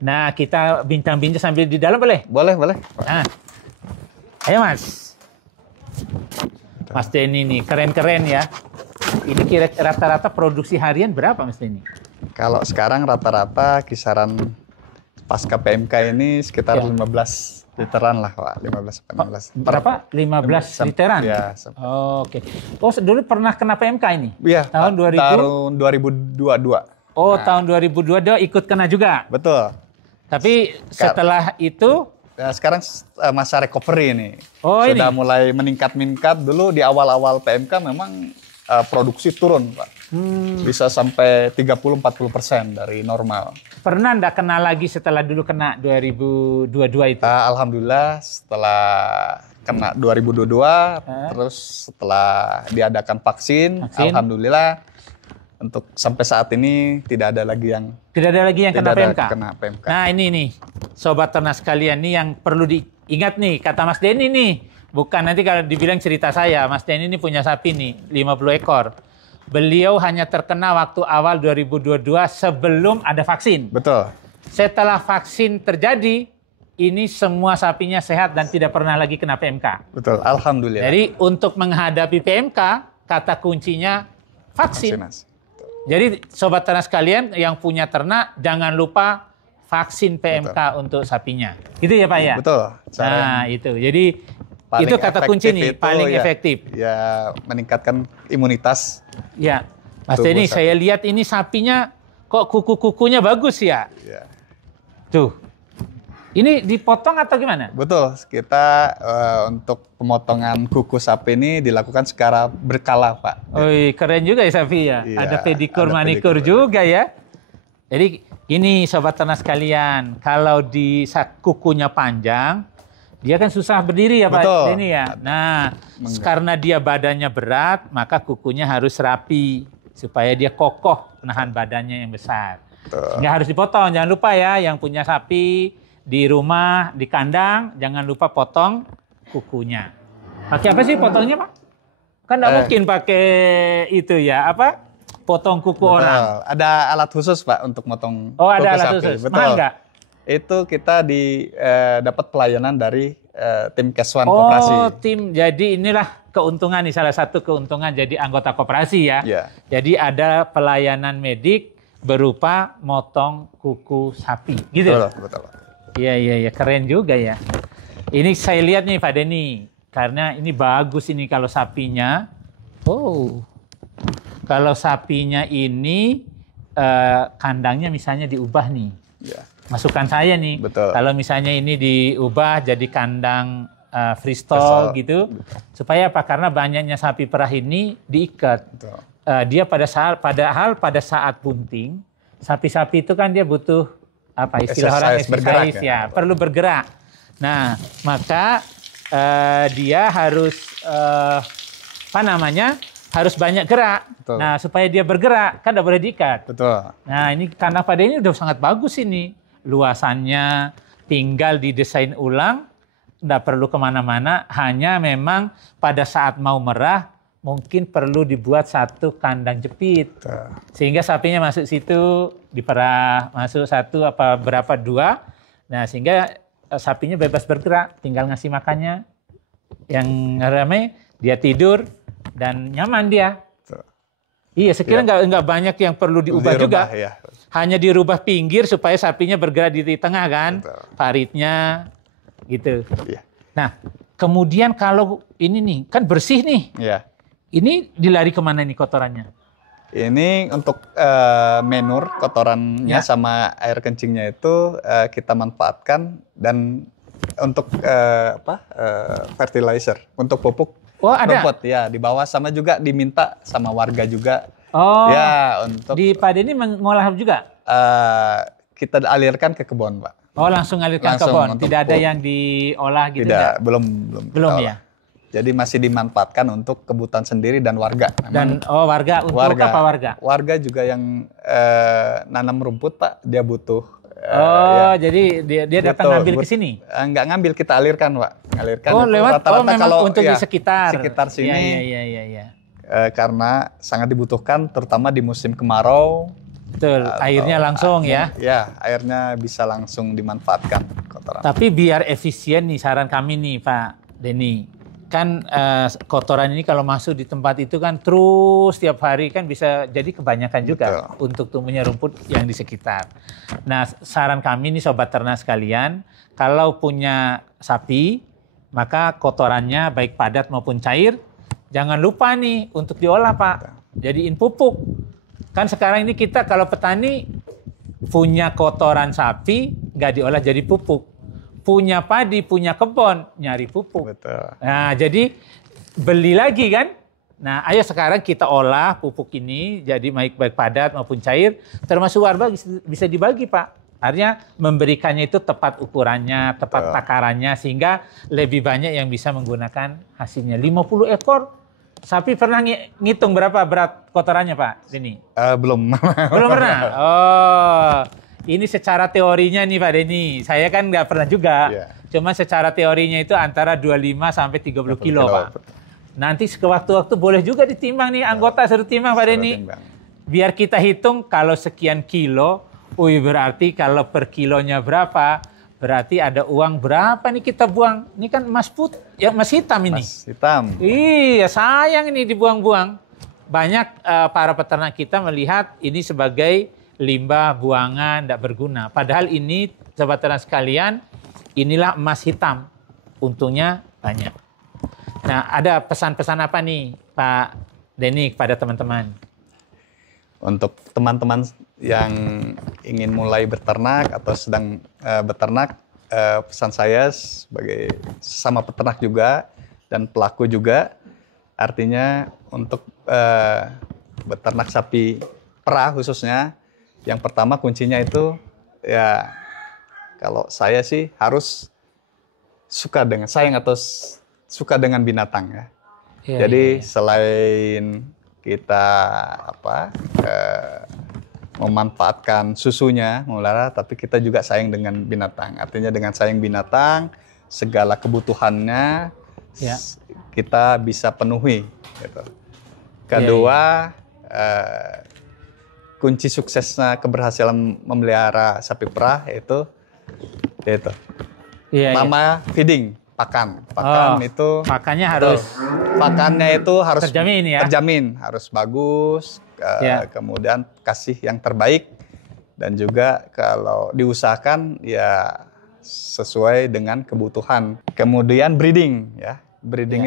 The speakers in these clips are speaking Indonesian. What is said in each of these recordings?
Nah, kita bincang-bincang sambil di dalam boleh? Boleh, boleh. Nah, ayo Mas. Mas Denny nih, keren-keren ya. Ini kira rata-rata produksi harian berapa Mas Denny? Kalau sekarang rata-rata kisaran pasca PMK ini sekitar 15 literan lah, Pak. 15 sampai 16. Berapa? 15 literan? Ya. Oke. Oh, dulu pernah kena PMK ini? Iya, tahun 2000? Tahun 2022. Oh, tahun 2022 ikut kena juga? Betul. Tapi setelah itu? Ya, sekarang masa recovery ini. Oh, sudah ini? mulai meningkat-meningkat. Dulu di awal-awal PMK memang produksi turun, Pak. Bisa sampai 30-40% dari normal. Pernah enggak kena lagi setelah dulu kena 2022 itu? Alhamdulillah setelah kena 2022, terus setelah diadakan vaksin, alhamdulillah untuk sampai saat ini tidak ada lagi yang kena PMK. PMK. Nah ini nih, Sobat Ternak sekalian nih yang perlu diingat nih, kata Mas Denny nih. Bukan nanti kalau dibilang cerita saya, Mas Denny ini punya sapi nih, 50 ekor. Beliau hanya terkena waktu awal 2022 sebelum ada vaksin. Betul. Setelah vaksin terjadi, ini semua sapinya sehat dan tidak pernah lagi kena PMK. Betul, alhamdulillah. Jadi untuk menghadapi PMK, kata kuncinya vaksin. Vaksinasi. Jadi Sobat Ternak sekalian yang punya ternak, jangan lupa vaksin PMK untuk sapinya. Gitu ya Pak ya? Betul. Nah itu, jadi itu kata kunci nih, paling efektif. Ya, meningkatkan imunitas. Ya, Mas Denny, saya lihat ini sapinya kok kuku-kukunya bagus ya? Ya. Tuh, ini dipotong atau gimana? Betul, kita untuk pemotongan kuku sapi ini dilakukan secara berkala, Pak. Oh, keren juga ya sapi ya. Iya, ada pedikur, manikur juga ya. Jadi ini Sobat Ternak sekalian, kalau di kukunya panjang, dia kan susah berdiri ya Pak Denny ya. Nah, karena dia badannya berat, maka kukunya harus rapi supaya dia kokoh menahan badannya yang besar. Nggak harus dipotong. Jangan lupa ya, yang punya sapi di rumah, di kandang, jangan lupa potong kukunya. Pakai apa sih potongnya Pak? Kan nggak mungkin pakai itu ya, apa? Potong kuku orang. Ada alat khusus Pak untuk motong kuku ada alat sapi. Khusus. Betul. Mahal nggak? Itu kita dapat pelayanan dari tim Keswan Koperasi. Oh, tim. Jadi inilah keuntungan nih, salah satu keuntungan jadi anggota koperasi ya. Yeah. Jadi ada pelayanan medik berupa motong kuku sapi. Gitu. Betul. Iya, keren juga ya. Ini saya lihat nih Pak Denny, karena ini bagus ini kalau sapinya. Oh, kalau sapinya ini kandangnya misalnya diubah nih. Yeah. Masukan saya nih, betul. Kalau misalnya ini diubah jadi kandang freestyle gitu, supaya apa? Karena banyaknya sapi perah ini diikat. Dia pada saat bunting, sapi-sapi itu kan dia butuh apa istilah orang exercise ya, perlu bergerak. Nah, maka dia harus harus banyak gerak. Betul. Nah, supaya dia bergerak kan tidak boleh diikat. Betul. Nah, ini kandang pada ini udah sangat bagus ini. Luasannya tinggal didesain ulang, tidak perlu kemana-mana, hanya memang pada saat mau merah mungkin perlu dibuat satu kandang jepit. Sehingga sapinya masuk situ, diperah, masuk satu apa berapa dua, nah sehingga sapinya bebas bergerak, tinggal ngasih makannya. Yang ramai, dia tidur dan nyaman dia. Iya, sekiranya nggak banyak yang perlu diubah juga. Ya. Hanya dirubah pinggir supaya sapinya bergerak di tengah kan, paritnya gitu. Ya. Nah, kemudian kalau ini nih, kan bersih nih. Ya. Ini dilari kemana nih kotorannya? Ini untuk menur kotorannya sama air kencingnya itu kita manfaatkan dan untuk fertilizer, untuk pupuk. Oh, ada? Rumput, ya, di bawah sama juga diminta sama warga juga. Oh, ya, untuk di Pak Denny mengolah juga? Kita alirkan ke kebun, Pak. Oh, langsung alirkan ke kebun? Tidak ada yang diolah gitu? Tidak, belum. Belum ya? Jadi masih dimanfaatkan untuk kebutuhan sendiri dan warga. Dan warga untuk apa warga? Warga juga yang nanam rumput, Pak, dia butuh. Jadi dia datang ngambil ke sini? Enggak ngambil, kita alirkan, Pak. Alirkan. Oh, lewat memang kalau untuk di sekitar sini. Iya. Karena sangat dibutuhkan, terutama di musim kemarau. Betul, airnya langsung ya. Ya, airnya bisa langsung dimanfaatkan kotoran. Tapi biar efisien nih saran kami nih Pak Denny. Kan kotoran ini kalau masuk di tempat itu kan terus tiap hari kan bisa jadi kebanyakan juga untuk tumbuhnya rumput yang di sekitar. Nah, saran kami nih sobat ternak sekalian, kalau punya sapi, maka kotorannya baik padat maupun cair, jangan lupa nih untuk diolah Pak. Jadiin pupuk. Kan sekarang ini kita kalau petani punya kotoran sapi, nggak diolah jadi pupuk. Punya padi, punya kebun, nyari pupuk. Betul. Nah, jadi beli lagi kan. Nah, ayo sekarang kita olah pupuk ini jadi baik padat maupun cair, termasuk warba bisa dibagi Pak. Artinya memberikannya itu tepat ukurannya, tepat takarannya, sehingga lebih banyak yang bisa menggunakan hasilnya. 50 ekor sapi pernah ngitung berapa berat kotorannya Pak Denny? Belum. Belum pernah? Oh. Ini secara teorinya nih Pak Denny, saya kan nggak pernah juga. Cuma secara teorinya itu antara 25 sampai 30 kilo Pak. Nanti sewaktu-waktu boleh juga ditimbang nih anggota suruh timbang Pak Denny. Biar kita hitung kalau sekian kilo, berarti kalau per kilonya berapa, berarti ada uang berapa nih kita buang. Ini kan emas emas hitam ini. Emas hitam. Iya sayang ini dibuang-buang. Banyak para peternak kita melihat ini sebagai limbah buangan tidak berguna. Padahal ini sobat ternak sekalian, inilah emas hitam. Untungnya banyak. Nah, ada pesan-pesan apa nih Pak Denny kepada teman-teman? Untuk teman-teman yang ingin mulai beternak atau sedang beternak, pesan saya sebagai sesama peternak juga dan pelaku juga, artinya untuk beternak sapi perah khususnya, yang pertama kuncinya itu ya kalau saya sih harus suka dengan sayang atau suka dengan binatang ya. Jadi selain kita memanfaatkan susunya melihara, tapi kita juga sayang dengan binatang. Artinya dengan sayang binatang segala kebutuhannya kita bisa penuhi. Gitu. Kedua kunci suksesnya keberhasilan memelihara sapi perah yaitu feeding, pakan itu pakannya harus pakannya itu harus terjamin ya, harus bagus, kemudian kasih yang terbaik, dan juga kalau diusahakan ya sesuai dengan kebutuhan. Kemudian breeding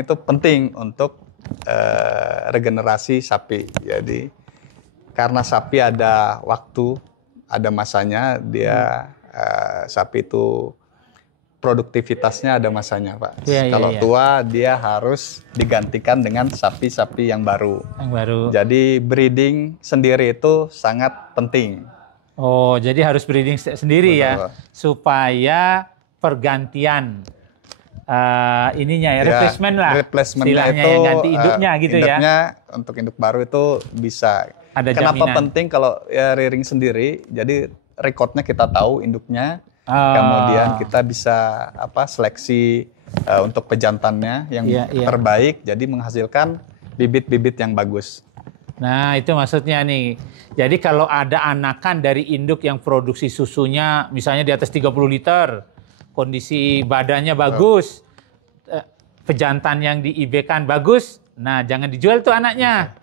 itu penting untuk regenerasi sapi. Jadi karena sapi ada waktu, ada masanya, dia sapi itu produktivitasnya ada masanya Pak. Kalau tua dia harus digantikan dengan sapi-sapi yang baru. Jadi breeding sendiri itu sangat penting. Oh, jadi harus breeding sendiri. Betul. Ya, supaya pergantian replacement lah. Replacementnya itu ganti induknya gitu induknya, ya. Untuk induk baru itu bisa. Ada Kenapa jaminan. penting kalau rearing sendiri? Jadi recordnya kita tahu induknya, kemudian kita bisa seleksi untuk pejantannya yang terbaik, jadi menghasilkan bibit-bibit yang bagus. Nah itu maksudnya nih. Jadi kalau ada anakan dari induk yang produksi susunya misalnya di atas 30 liter, kondisi badannya bagus, pejantan yang di IB-kan bagus, nah jangan dijual tuh anaknya.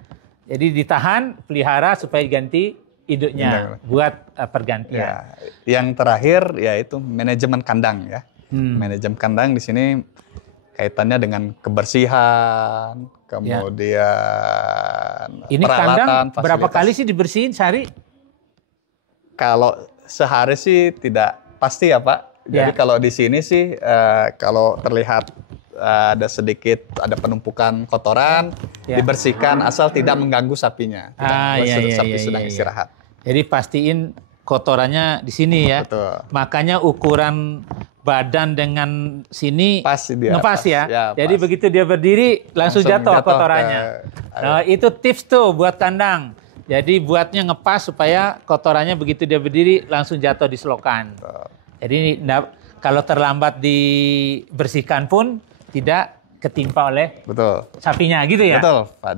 Jadi ditahan, pelihara supaya diganti induknya buat pergantian. Ya, yang terakhir yaitu manajemen kandang ya. Manajemen kandang di sini kaitannya dengan kebersihan, kemudian ini peralatan, kandang berapa kali sih dibersihin sehari? Kalau sehari sih tidak pasti ya Pak. Jadi kalau di sini sih kalau terlihat ada penumpukan kotoran, dibersihkan asal tidak mengganggu sapinya. Sapi sedang istirahat. Jadi pastiin kotorannya di sini ya. Betul. Makanya ukuran badan dengan sini ngepas ya. Jadi pas. Begitu dia berdiri langsung jatuh kotorannya. Nah, itu tips tuh buat kandang. Jadi buatnya ngepas supaya kotorannya begitu dia berdiri langsung jatuh di selokan. Betul. Jadi kalau terlambat dibersihkan pun tidak ketimpa oleh sapinya gitu ya. Betul, Pak.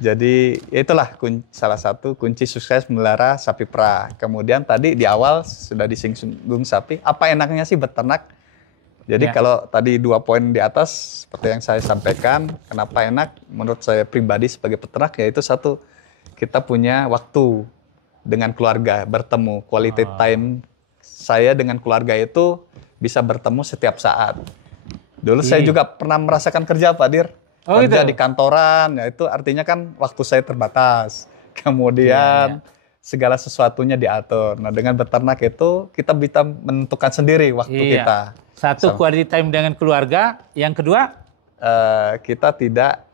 Jadi itulah salah satu kunci sukses melihara sapi perah. Kemudian tadi di awal sudah disinggung sapi, apa enaknya sih beternak? Jadi kalau tadi 2 poin di atas seperti yang saya sampaikan, kenapa enak? Menurut saya pribadi sebagai peternak yaitu satu, kita punya waktu dengan keluarga, bertemu, quality time saya dengan keluarga itu bisa bertemu setiap saat. Dulu saya juga pernah merasakan kerja Pak Dir. Kerja di kantoran, ya itu artinya kan waktu saya terbatas. Kemudian segala sesuatunya diatur. Nah dengan beternak itu kita bisa menentukan sendiri waktu kita. Satu quality time dengan keluarga, yang kedua kita tidak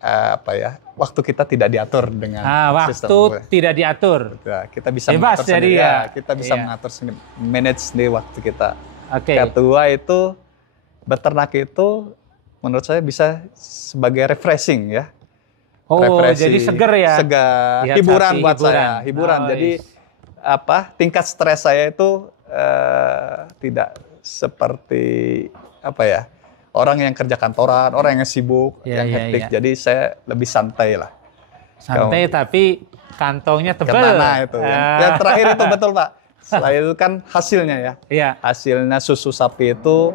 waktu kita tidak diatur dengan waktu tidak diatur. Ya, kita bisa bebas mengatur sendiri. Kita bisa iya. mengatur sendiri, manage sendiri waktu kita. Okay. Kedua itu beternak itu menurut saya bisa sebagai refreshing ya. Refreshing. Jadi seger ya. Segar, hiburan buat saya. Hiburan. Jadi tingkat stres saya itu tidak seperti orang yang kerja kantoran, orang yang sibuk, yang hektik. Jadi saya lebih santai lah. Santai tapi kantongnya tebal. Kemana itu? Yang terakhir itu betul Pak. Selain itu kan hasilnya ya. Iya. Hasilnya susu sapi itu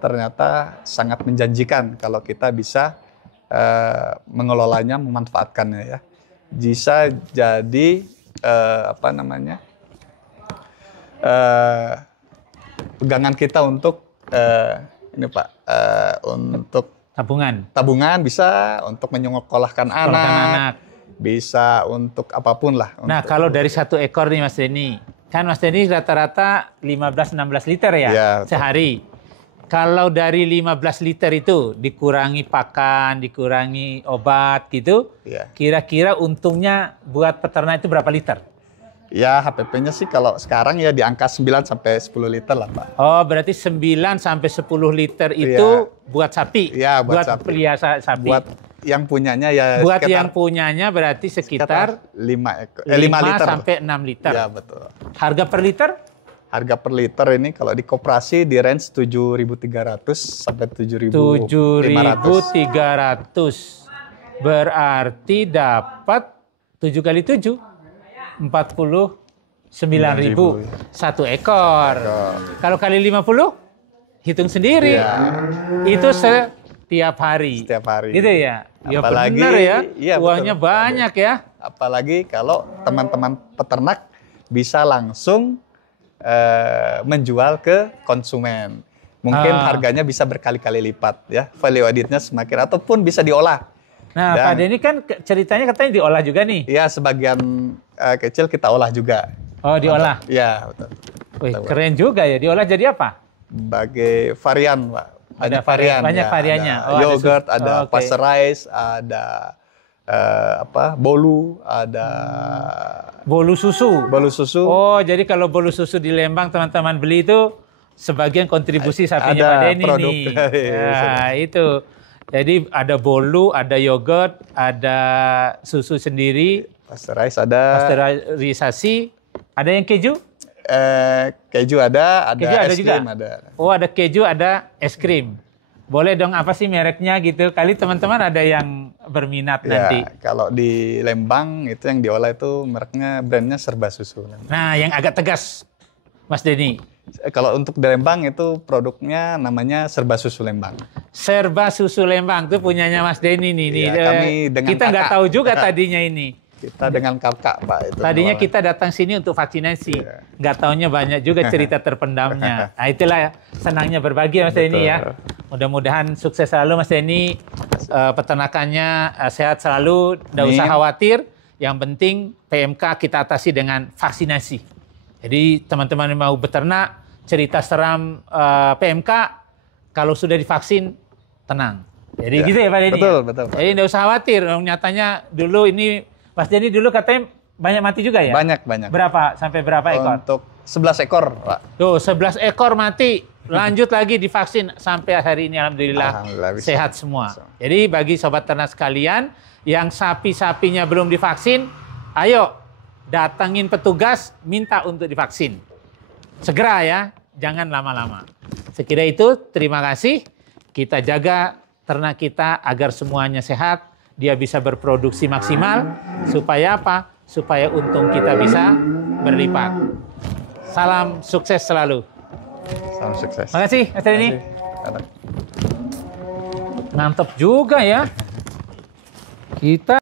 ternyata sangat menjanjikan kalau kita bisa mengelolanya, memanfaatkannya ya. Bisa jadi pegangan kita untuk ini Pak, untuk tabungan bisa, untuk menyekolahkan anak, bisa untuk apapun lah. Nah kalau dari 1 ekor nih Mas Denny, kan Mas Denny rata-rata 15-16 liter ya sehari. Kalau dari 15 liter itu dikurangi pakan, dikurangi obat gitu, kira-kira untungnya buat peternak itu berapa liter? Ya HPP-nya sih kalau sekarang ya di angka 9 sampai 10 liter lah Pak. Oh berarti 9 sampai 10 liter itu buat sapi? Iya buat sapi. Pelihara sapi. Buat yang punyanya ya buat yang punyanya berarti sekitar 5 liter sampai 6 liter. Ya betul. Harga per liter? Harga per liter ini kalau di koperasi di range 7.300 sampai 7.500. 7.300. Berarti dapat 7 kali 7. 49.000 1 ekor. Kalau kali 50 hitung sendiri. Itu setiap hari. Setiap hari. Gitu ya. Apalagi, benar ya. Iya, uangnya betul. Banyak ya. Apalagi kalau teman-teman peternak bisa langsung menjual ke konsumen. Mungkin harganya bisa berkali-kali lipat ya. Value added-nya semakin ataupun bisa diolah. Nah, Pak Denny kan ceritanya katanya diolah juga nih. Iya, sebagian kecil kita olah juga. Oh, diolah? Iya, betul. Wih, keren juga ya. Diolah jadi apa? Sebagai varian, Pak. Banyak varian. Banyak variannya. Ada yogurt, ada pasteurized, ada bolu, ada bolu susu. Bolu susu. Oh, jadi kalau bolu susu di Lembang teman-teman beli itu sebagian kontribusi sapinya Pak Denny nih. Ya, itu. Jadi ada bolu, ada yogurt, ada susu sendiri. Pasteurisasi. Ada yang keju? Keju ada keju es krim ada. Oh, ada keju, ada es krim. Boleh dong apa sih mereknya gitu? Kali teman-teman ada yang berminat nanti. Kalau di Lembang itu yang diolah itu mereknya, brandnya Serba Susu. Nah, yang agak tegas, Mas Denny. Kalau untuk di Lembang itu produknya namanya Serba Susu Lembang. Serba Susu Lembang itu punyanya Mas Denny nih. Kami dengan kita nggak tahu juga tadinya ini. Kita dengan kakak Pak. Itu tadinya kita datang sini untuk vaksinasi. Nggak taunya banyak juga cerita terpendamnya. Nah itulah senangnya berbagi Mas Denny ya. Mudah-mudahan sukses selalu Mas Denny. Peternakannya sehat selalu. Nggak usah khawatir. Yang penting PMK kita atasi dengan vaksinasi. Jadi teman-teman yang mau beternak, cerita seram PMK, kalau sudah divaksin, tenang. Jadi gitu ya Pak Denny? Betul. Jadi nggak usah khawatir. Nyatanya dulu ini, Mas Denny dulu katanya banyak mati juga ya? Banyak. Berapa? Sampai berapa ekor? Untuk 11 ekor Pak. Tuh 11 ekor mati. Lanjut lagi divaksin sampai hari ini alhamdulillah sehat semua. Jadi bagi sobat ternak sekalian yang sapi-sapinya belum divaksin, ayo datangin petugas, minta untuk divaksin. Segera ya, jangan lama-lama. Sekira itu, terima kasih. Kita jaga ternak kita agar semuanya sehat dia bisa berproduksi maksimal. Supaya apa? Supaya untung kita bisa berlipat. Salam sukses selalu. Salam sukses. Makasih, Mas Denny. Makasih. Mantap juga ya. Kita